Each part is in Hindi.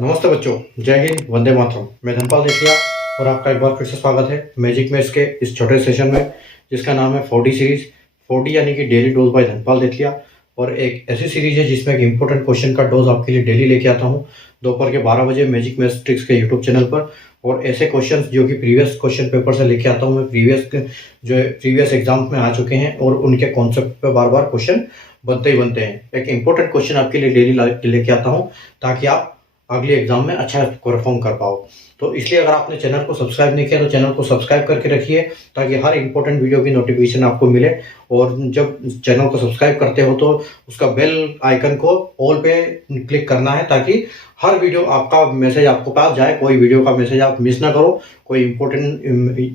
नमस्ते बच्चों, जय हिंद, वंदे मातरम। मैं धनपाल देसिया और आपका एक बार फिर से स्वागत है मैजिक मैथ्स के इस छोटे सेशन में, जिसका नाम है 4D सीरीज। 4D यानी कि डेली डोज बाय धनपाल देसिया, और एक ऐसी सीरीज है जिसमें एक इंपॉर्टेंट क्वेश्चन का डोज आपके लिए डेली लेके आता हूँ दोपहर के 12 बजे मैजिक मैथ्स ट्रिक्स के यूट्यूब चैनल पर। और ऐसे क्वेश्चंस जो कि प्रीवियस क्वेश्चन पेपर से लेके आता हूँ मैं, प्रीवियस एग्जाम में आ चुके हैं और उनके कॉन्सेप्ट पे बार बार क्वेश्चन बनते ही बनते हैं। एक इंपॉर्टेंट क्वेश्चन आपके लिए डेली लेके आता हूँ ताकि आप अगले एग्जाम में अच्छा परफॉर्म कर पाओ। तो इसलिए अगर आपने चैनल को सब्सक्राइब नहीं किया तो चैनल को सब्सक्राइब करके रखिए ताकि हर इंपॉर्टेंट वीडियो की नोटिफिकेशन आपको मिले। और जब चैनल को सब्सक्राइब करते हो तो उसका बेल आइकन को ऑल पे क्लिक करना है ताकि हर वीडियो आपका मैसेज आपको पास जाए, कोई वीडियो का मैसेज आप मिस ना करो, कोई इंपॉर्टेंट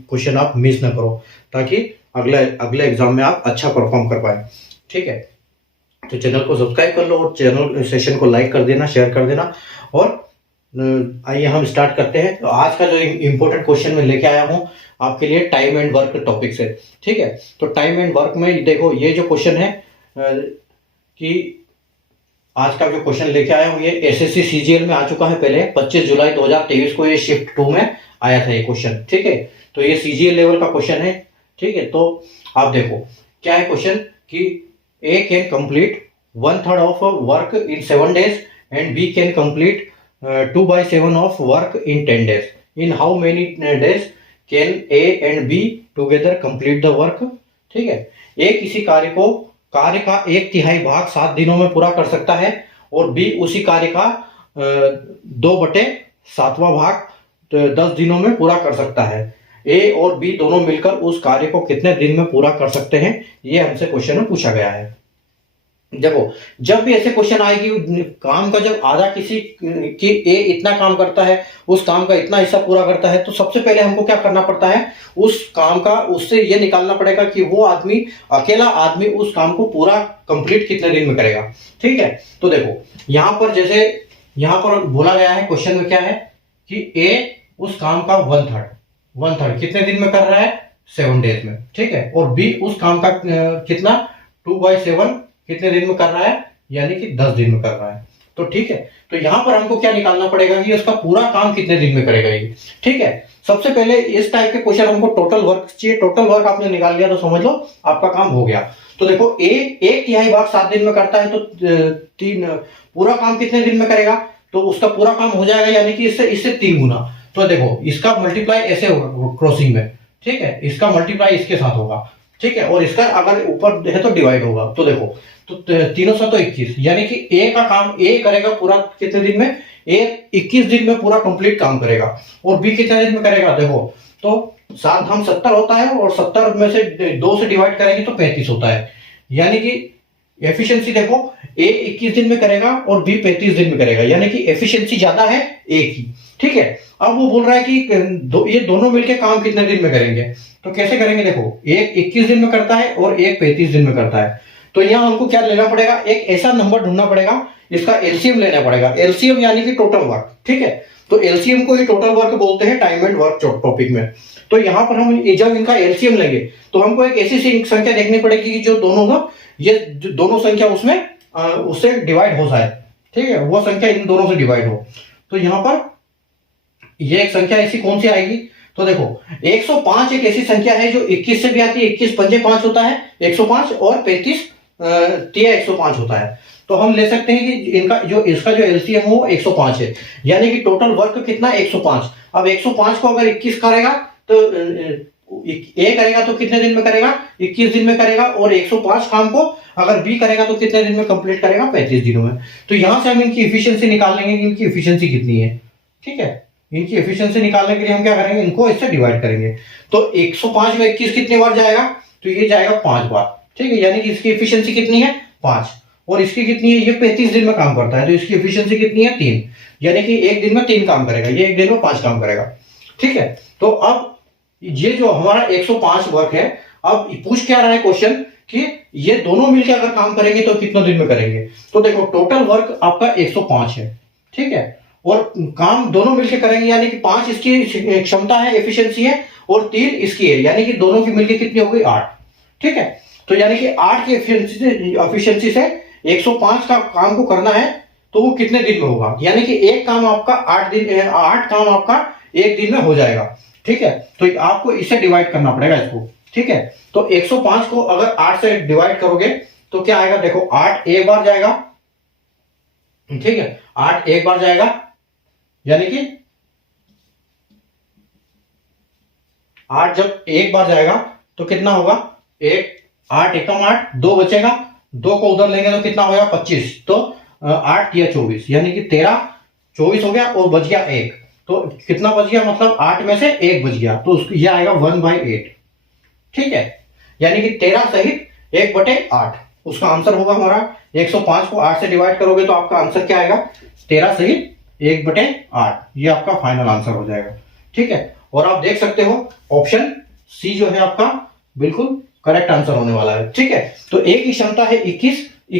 क्वेश्चन आप मिस ना करो, ताकि अगले एग्जाम में आप अच्छा परफॉर्म कर पाए। ठीक है, तो चैनल को सब्सक्राइब कर लो और चैनल सेशन को लाइक कर देना, शेयर कर देना। और आइए हम स्टार्ट करते हैं। तो आज का जो इंपॉर्टेंट क्वेश्चन मैं लेके आया हूँ आपके लिए टाइम एंड वर्क टॉपिक से। ठीक है, तो टाइम एंड वर्क में देखो ये जो क्वेश्चन है कि आज का जो क्वेश्चन लेके आया हूँ ये एसएससी सीजीएल में आ चुका है पहले 25 जुलाई 2023 को, ये शिफ्ट 2 में आया था ये क्वेश्चन। ठीक है, तो ये सीजीएल लेवल का क्वेश्चन है। ठीक है, तो आप देखो क्या है क्वेश्चन कि A can complete 1/3 of work in 7 days and B can complete 2/7 of work in 10 days. In how many days can A and B together complete the work? ठीक है, A किसी कार्य का 1/3 भाग 7 दिनों में पूरा कर सकता है और B उसी कार्य का 2/7वां भाग 10 दिनों में पूरा कर सकता है। ए और बी दोनों मिलकर उस कार्य को कितने दिन में पूरा कर सकते हैं, ये हमसे क्वेश्चन में पूछा गया है। देखो जब भी ऐसे क्वेश्चन आएगी काम का, जब आधा किसी की ए इतना काम करता है, उस काम का इतना हिस्सा पूरा करता है, तो सबसे पहले हमको क्या करना पड़ता है, उस काम का उससे ये निकालना पड़ेगा कि वो आदमी, अकेला आदमी उस काम को पूरा कंप्लीट कितने दिन में करेगा। ठीक है, तो देखो यहां पर जैसे यहां पर बोला गया है क्वेश्चन में क्या है कि ए उस काम का 1/3 कितने दिन में कर रहा है, 7 डेज में। ठीक है, और बी उस काम का कितना 2/7 कितने दिन में कर रहा है, यानी कि 10 दिन में कर रहा है। तो ठीक है, तो यहां पर हमको क्या निकालना पड़ेगा कि उसका पूरा काम कितने दिन में करेगा ये। ठीक है, सबसे पहले इस टाइप के क्वेश्चन हमको टोटल वर्क चाहिए। टोटल वर्क आपने निकाल लिया तो समझ लो आपका काम हो गया। तो देखो ए 1/3 भाग 7 दिन में करता है, तो पूरा काम कितने दिन में करेगा, तो उसका पूरा काम हो जाएगा यानी कि इससे 3 गुना। तो देखो इसका मल्टीप्लाई ऐसे होगा क्रॉसिंग में। ठीक है, इसका मल्टीप्लाई इसके साथ होगा। ठीक है, और इसका अगर ऊपर है तो डिवाइड होगा। तो देखो तो 321 यानी कि ए का काम ए करेगा पूरा कितने दिन में, ए 21 दिन में पूरा कंप्लीट काम करेगा। और बी कितने दिन में करेगा, देखो तो 7 धाम 70 होता है और 70 में से 2 से डिवाइड करेंगे तो 35 होता है। यानी कि एफिशिएंसी देखो ए 21 दिन में करेगा और बी 35 दिन में करेगा, यानी कि एफिशिएंसी ज्यादा है ए की। ठीक है, अब वो बोल रहा है कि ये दोनों मिलकर काम कितने दिन में करेंगे, तो कैसे करेंगे, देखो एक 21 दिन में करता है और एक 35 दिन में करता है। तो यहाँ हमको क्या लेना पड़ेगा, एक ऐसा नंबर ढूंढना पड़ेगा, इसका एलसीएम लेना पड़ेगा। एलसीएम यानी कि टोटल वर्क। ठीक है, तो एलसीएम को ही टोटल वर्क बोलते हैं टाइम एंड वर्क टॉपिक में। तो यहाँ पर हम जब इनका एलसीएम लेंगे तो हमको एक ऐसी संख्या देखनी पड़ेगी कि जो दोनों संख्या उससे डिवाइड हो जाए। ठीक है, वो संख्या इन दोनों से डिवाइड हो। तो यहाँ पर ये एक संख्या ऐसी कौन सी आएगी, तो देखो 105 एक ऐसी संख्या है जो 21 से भी आती है। 21 पंजे 5 होता है 105 और 35 तिया 105 होता है। तो हम ले सकते हैं कि इसका जो एलसीएम हो 105 है, यानी कि टोटल वर्क कितना 105। अब 105 को अगर 21 करेगा तो ए करेगा तो कितने दिन में करेगा, 21 दिन में करेगा। और 105 काम को अगर बी करेगा तो कितने दिन में कंप्लीट करेगा, 35 दिनों में। तो यहां से हम इनकी एफिशिएंसी निकाल लेंगे कि इनकी एफिशिएंसी कितनी है। ठीक है, इनकी एफिशिएंसी निकालने के लिए हम क्या करेंगे, इनको इससे डिवाइड करेंगे। तो 105 में 21 कितने बार जाएगा, तो ये जाएगा 5 बार। ठीक है, यानी कि इसकी एफिशिएंसी कितनी है 5, और इसकी कितनी है, ये 35 दिन में काम करता है तो इसकी एफिशिएंसी कितनी है 3, यानी कि एक दिन में 3 काम करेगा, ये एक दिन में 5 काम करेगा। ठीक है, तो अब ये जो हमारा 105 वर्क है, अब पूछ क्या रहा है क्वेश्चन कि ये दोनों मिलकर अगर काम करेंगे तो कितने दिन में करेंगे। तो देखो टोटल वर्क आपका 105 है। ठीक है, और काम दोनों मिलकर करेंगे यानी कि 5 इसकी क्षमता है, एफिशिएंसी है, और 3 इसकी है, यानी कि दोनों की मिलकर कितनी हो गई 8। ठीक है, तो यानी कि 8 की एफिशिएंसी से 105 का काम को करना है तो वो कितने दिन में होगा, यानी कि एक काम आपका 8 काम आपका एक दिन में हो जाएगा। ठीक है, तो आपको इससे डिवाइड करना पड़ेगा इसको। ठीक है, तो 105 को अगर 8 से डिवाइड करोगे तो क्या आएगा, देखो 8 एक बार जाएगा। ठीक है, 8 एक बार जाएगा, यानी कि 8 जब एक बार जाएगा तो कितना होगा, 8 एकम 8, 2 बचेगा, 2 को उधर लेंगे तो कितना होगा 25, तो 8 या 24, यानी कि 13, 24 हो गया और बच गया 1, तो कितना बच गया, मतलब 8 में से 1 बच गया, तो यह आएगा 1/8। ठीक है, यानी कि 13 सहित 1/8 उसका आंसर होगा हमारा। 105 को 8 से डिवाइड करोगे तो आपका आंसर क्या आएगा, 13 सहित 1/8, ये आपका फाइनल आंसर हो जाएगा। ठीक है, और आप देख सकते हो ऑप्शन सी जो है आपका बिल्कुल करेक्ट आंसर होने वाला है। ठीक है, तो ए की क्षमता है 21, ए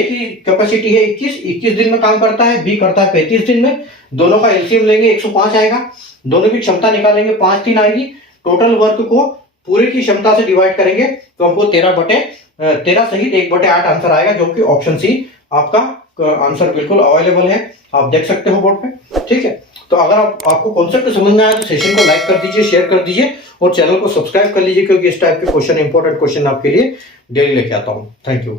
की कैपेसिटी है 21 दिन में काम करता है, बी करता है 35 दिन में। दोनों का एलसीएम लेंगे 105 आएगा, दोनों की क्षमता निकालेंगे 5 3 आएगी, टोटल वर्क को पूरे की क्षमता से डिवाइड करेंगे तो हमको 13 सहित 1/8 आंसर आएगा, जो कि ऑप्शन सी आपका आंसर बिल्कुल अवेलेबल है, आप देख सकते हो बोर्ड पे। ठीक है, तो अगर आपको कॉन्सेप्ट समझ में आया तो सेशन को लाइक कर दीजिए, शेयर कर दीजिए और चैनल को सब्सक्राइब कर लीजिए, क्योंकि इस टाइप के क्वेश्चन, इंपॉर्टेंट क्वेश्चन आपके लिए डेली लेके आता हूं। Thank you.